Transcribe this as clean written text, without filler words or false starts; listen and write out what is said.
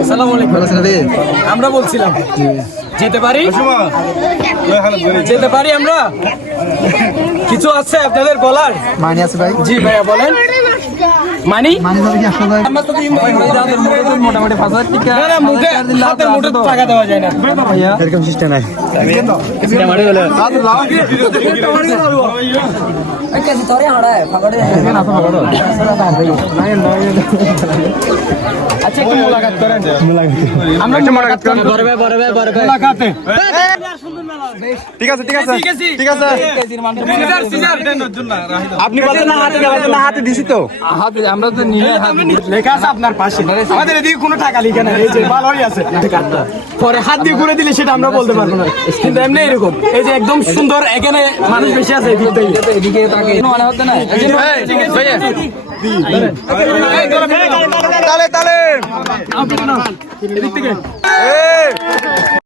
আসসালামু আলাইকুম। আমরা বলছিলাম যেতে পারি আমরা, কিছু আছে আপনাদের বলার? মানি আছে ভাই। জি ভাইয়া বলেন। মানি মোটামুটি 5,000 টাকা। না না, মুখে হাতের মুঠে টাকা দেওয়া যায় না ভাইয়া এরকম সিস্টেম নাই। আচ্ছা একটু মোলাকাত করেন, আমরা মোলাকাত করেন মোলাকাতে। ঠিক আছে ঠিক আছে ঠিক আছে। আপনি বলেন না হাতে দেওয়ার জন্য, হাতে দিছি তো হাতে, আমরা তো নিয়ে লেখা আছে আপনার পাশে। আমাদের এদিকে কোনো টাকা লিখে না, এই যে ভালোই আছে। পরে হাত দিয়ে ঘুরে দিলে সেটা আমরা বলতে পারবো না, কিন্তু এমনি এরকম এই যে একদম সুন্দর, এখানে মানুষ বেশি আছে এদিকে তাকে মনে হচ্ছে না। তালে তালে এদিক থেকে